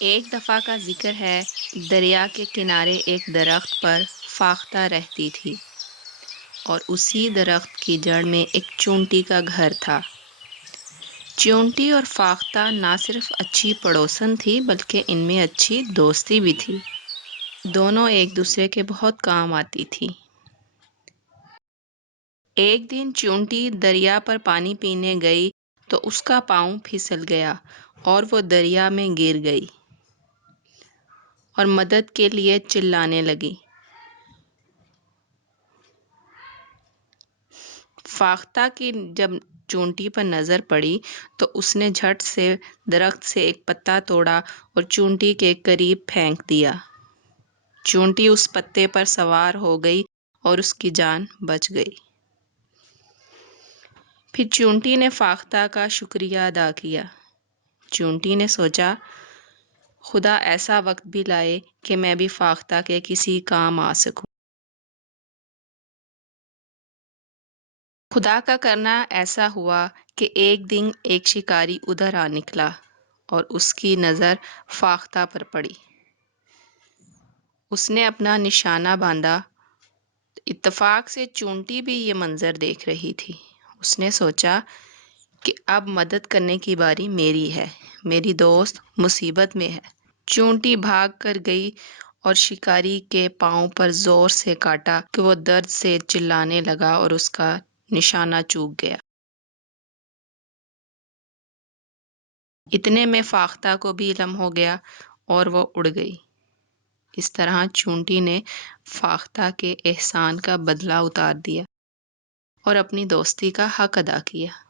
ایک دفعہ کا ذکر ہے، دریا کے کنارے ایک درخت پر فاختہ رہتی تھی اور اسی درخت کی جڑ میں ایک چونٹی کا گھر تھا۔ چونٹی اور فاختہ نہ صرف اچھی پڑوسن تھی بلکہ ان میں اچھی دوستی بھی تھی۔ دونوں ایک دوسرے کے بہت کام آتی تھی۔ ایک دن چونٹی دریا پر پانی پینے گئی تو اس کا پاؤں پھسل گیا اور وہ دریا میں گر گئی اور مدد کے لیے چلانے لگی۔ فاختہ کی جب چونٹی پر نظر پڑی تو اس نے جھٹ سے درخت سے ایک پتا توڑا اور چونٹی کے قریب پھینک دیا۔ چونٹی اس پتے پر سوار ہو گئی اور اس کی جان بچ گئی۔ پھر چونٹی نے فاختہ کا شکریہ ادا کیا۔ چونٹی نے سوچا، خدا ایسا وقت بھی لائے کہ میں بھی فاختہ کے کسی کام آ سکوں۔ خدا کا کرنا ایسا ہوا کہ ایک دن ایک شکاری ادھر آ نکلا اور اس کی نظر فاختہ پر پڑی۔ اس نے اپنا نشانہ باندھا۔ اتفاق سے چونٹی بھی یہ منظر دیکھ رہی تھی۔ اس نے سوچا کہ اب مدد کرنے کی باری میری ہے، میری دوست مصیبت میں ہے۔ چونٹی بھاگ کر گئی اور شکاری کے پاؤں پر زور سے کاٹا کہ وہ درد سے چلانے لگا اور اس کا نشانہ چوک گیا۔ اتنے میں فاختہ کو بھی علم ہو گیا اور وہ اڑ گئی۔ اس طرح چونٹی نے فاختہ کے احسان کا بدلہ اتار دیا اور اپنی دوستی کا حق ادا کیا۔